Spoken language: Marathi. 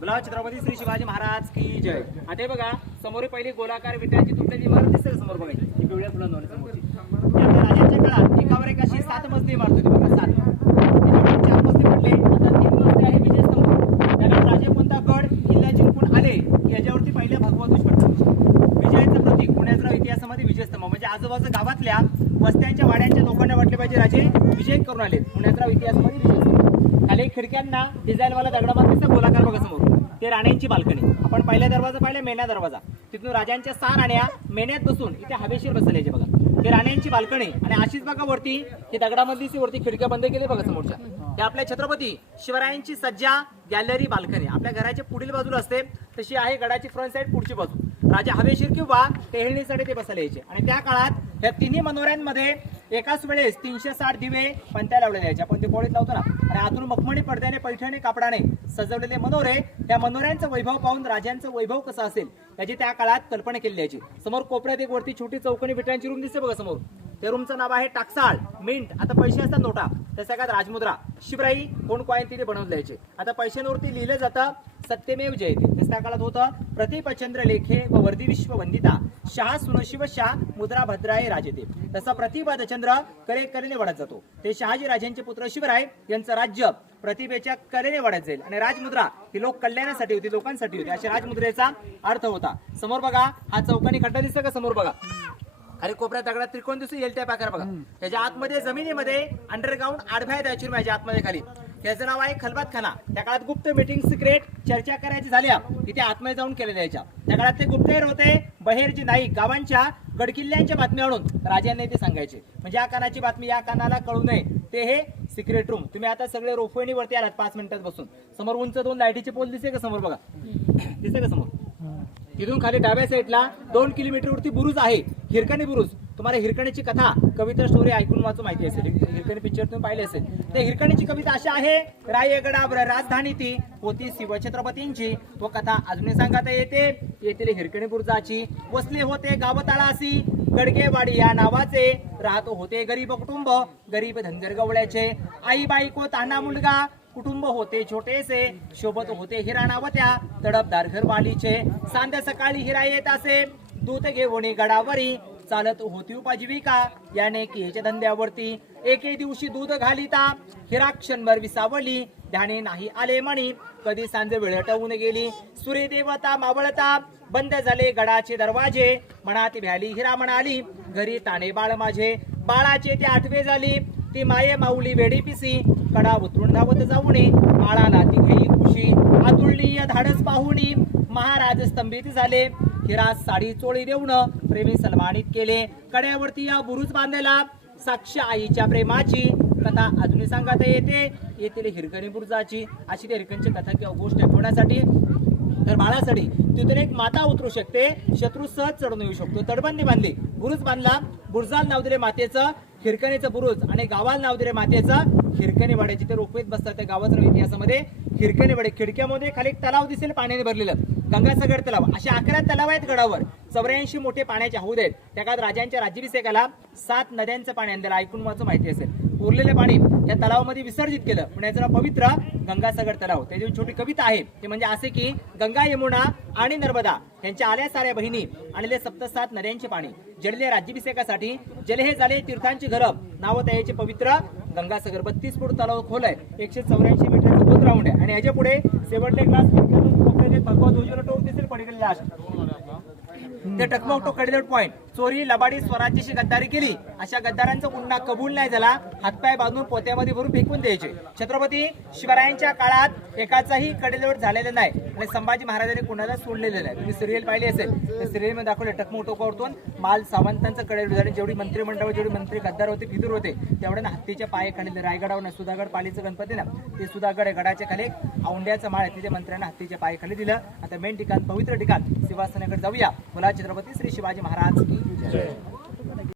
बोला छत्रपती श्री शिवाजी महाराज की जय. आता हे बघा समोर पहिली गोलाकार विटांची तुटलेली इमारत दिसेल समोर बघायची पिवळ्या फुलांवर समोरची. काळात एकावर एक अशी सात मजली इमारत होती बघा सात त्याच्यामध्ये चार मजले पडले आता तीन मजले आहे विजयस्तंभ त्या काळात राजे कोणता गड किल्ला जिंकून आले की याच्यावरती पहिल्या भगवंत पडतात पुण्याच्या इतिहासामध्ये पुण्याचा इतिहासामध्ये विजयस्तंभ म्हणजे आजूबाजू गावातल्या वस्त्यांच्या वाड्यांच्या लोकांना वाटले पाहिजे राजे विजय करून आले. पुण्याच्या इतिहासामध्ये विजयस्तंभ. खाली खिडक्यांना डिझाईनवाला दगडाबाद दिसतं गोलाकार बघा समोर. ते राण्यांची बाल्कनी. आपण पहिला दरवाजा पाहिला मेण्या दरवाजा. तिथून राजांच्या सहा राण्या मेण्यात बसून इथे हवेशीर बसल्याचे बघा. हे राण्यांची बाल्कनी आणि अशीच बघा वरती ही दगडामध्ये वरती खिडक्या बंद केली बघा समोरच्या. ते आपल्या छत्रपती शिवरायांची सज्जा गॅलरी बाल्कनी. आपल्या घराच्या पुढील बाजूला असते तशी आहे गडाची फ्रंट साईड पुढची बाजू. राजा हवेशीर किंवा टेहळणीसाठी ते बसायला यायचे. आणि त्या काळात या तिन्ही मनोऱ्यांमध्ये एकाच वेळेस तीनशे साठ दिवे पंत्या लावलेले यायचे आपण ते पोळीत लावतो ना. आणि आतून मखमणी पडद्याने पैठणी कापडाने सजवलेले मनोरे त्या मनोऱ्यांचं वैभव पाहून राजांचं वैभव कसं असेल याची त्या काळात कल्पना केली यायची. समोर कोपऱ्यात एक वरती छोटी चौकणी विटांची रूम दिसते बघा समोर. त्या रूमचं नाव आहे टाकसाळ मिंट. आता पैसे असतात नोटा. त्या सगळ्यात राजमुद्रा शिवराई कोण कॉईन तिथे बनवले जायचे आता पैशांवरती लिहिलं जातं सत्यमेव जयते. तसं त्या काळात होतं प्रतिपचंद्र लेखे व वर्दी विश्व वंदिता शाह सुनशिव शाह मुद्रा भद्राय राजेते. तसा प्रतिपदचंद्र करे कलेने वाढत जातो. ते शहाजी राजांचे पुत्र शिवराय यांचं राज्य प्रतिभेच्या कलेने वाढत जाईल. आणि राजमुद्रा ही लोक कल्याणासाठी होती लोकांसाठी होती. अशा राजमुद्रेचा अर्थ होता. समोर बघा हा चौकानी खड्डा दिसतो का समोर बघा? अरे कोपऱ्यात दगडात त्रिकोण दिसतो येईल त्या पाकर बघा. त्याच्या आतमध्ये जमिनीमध्ये अंडरग्राऊंड आडभ्या द्यायची माझ्या आतमध्ये खाली. त्याचं नाव आहे खलबतखाना त्या काळात गुप्त मीटिंग सिक्रेट चर्चा करायची झाल्या. तिथे आतमध्ये जाऊन केल्या जायच्या त्या काळात ते गुप्तहेर होते बहेरची नाईक गावांच्या गडकिल्ल्यांच्या बातम्या आणून राजांनी ते सांगायचे. म्हणजे या कानाची बातमी या कानाला कळू नये. ते हे सिक्रेट रूम. तुम्ही आता सगळे रोफवणीवरती आलात पाच मिनिटात बसून. समोर उंच दोन लाईटीचे पोल दिसे का समोर बघा? दिसे का समोर? तिथून खाली डाव्या साईडला दोन किलोमीटर वरती बुरुज आहे. हिरकणी बुरुज. तुम्हाला हिरकणीची कथा कविता स्टोरी ऐकून वाचून माहिती असेल. हिरकणी पिक्चर तुम्ही पाहिले असेल. तर हिरकणीची कविता अशी आहे रायगडावर राजधानी ती होती शिवछत्रपतींची. तो कथा अजूनही सांगता येते. येथील हिरकणी बुरुजाची वसले होते गावताळासी गडगेवाडी या नावाचे. राहत होते गरीब कुटुंब गरीब धनगर गवळ्याचे आई बायको ताना मुलगा कुटुंब होते छोटेसे. शोभत होते हिराणावत्या तडपदार घरवालीचे. सांध्या सकाळी हिरा येत असे. दूत घेवणी गडावरी. चालत होती उपजीविका. याने किहेच्या धंद्यावरती. एके दिवशी दूध घालिता. हिरा क्षणभर विसावली. ध्याने नाही आले म्हणी. कधी सांज विळटवून गेली. सूर्यदेवता मावळता बंद झाले गडाचे दरवाजे. मनात भ्याली हिरा म्हणाली घरी ताणे बाळ माझे. बाळाचे ते आठवे झाली. ती माये माऊली वेडी पिसी. कडा उतरून धावत जाऊने बाळाला ती घेई खुशी. अतुलनीय धाडस पाहुणी. महाराज स्तंभित झाले. हिरा साडी चोळी देऊन प्रेमी सन्मानित केले. कड्यावरती या बुरुज बांधलेला साक्ष आईच्या प्रेमाची. कथा अजूनही सांगता येते. येथील हिरकणी बुरुजाची अशी त्या हिरकणची कथा किंवा गोष्ट ऐकवण्यासाठी तर बाळासाठी. तिथून एक माता उतरू शकते. शत्रू सहज चढून येऊ शकतो. तडबंदी बांधली. बुरुज बांधला. बुरुजाला नाव दिले मातेचं. हिरकणीचं बुरुज आणि गावाला नाव दिले मातेचं. हिरकणी वाड्याची ते रोपवेत बसतात त्या गावाचं इतिहासामध्ये. हिरकणी वाडे खिडक्यामध्ये खाली एक तलाव दिसेल पाण्याने भरलेलं. गंगासागर तलाव. असे अकरा तलाव आहेत गडावर. चौऱ्याऐंशी मोठे पाण्याचे हौद आहेत. त्या काळात राजांच्या राज्याभिषेकाला सात नद्यांचं पाणी आणलेलं ऐकून माझं माहिती असेल. उरलेले पाणी या तलावामध्ये विसर्जित केलं. पण याचं नाव पवित्र गंगासागर तलाव. त्याची छोटी कविता आहे. ते म्हणजे असे की गंगा यमुना आणि नर्मदा यांच्या आल्या साऱ्या बहिणी आणले सप्तसात नद्यांचे पाणी. जडले राज्याभिषेकासाठी जल हे झाले तीर्थांची घरब नाव त्याचे पवित्र गंगासागर. बत्तीस फूट तलाव खोल आहे. एकशे चौऱ्याऐंशी मीटरचं गोल राऊंड आहे. आणि याच्यापुढे शेवटले क्लास भगवत ध्वजाला टोक दिसेल पडलेले लास्ट ते टकमक टोक कडलेट पॉईंट चोरी लबाडी स्वराज्याशी गद्दारी केली. अशा गद्दारांचा गुन्हा कबूल नाही झाला. हातपाय बांधून पोत्यामध्ये भरून फेकून द्यायचे. छत्रपती शिवरायांच्या काळात एकाचाही कडेलोट झालेला नाही आणि संभाजी महाराजांनी कुणाला सोडलेलं नाही. तुम्ही सिरियल पाहिली असेल तर सिरियलमध्ये दाखवले टकमक टोकावरतून माल सावंतांचं कडेलोट झाले. जेवढी मंत्रिमंडळ जेवढी मंत्री गद्दार होते फिदूर होते तेवढ्या हत्तीच्या पाय खाली रायगडावर ना सुधागड पालीचं गणपती ना ते सुधागड आहे गडाच्या खाली औंड्याचं माळ तिथे मंत्र्यांना हत्तीच्या पाय खाली दिलं. आता मेन ठिकाण पवित्र ठिकाण शिवासनाकडे जाऊया. मुला छत्रपती श्री शिवाजी महाराज की जय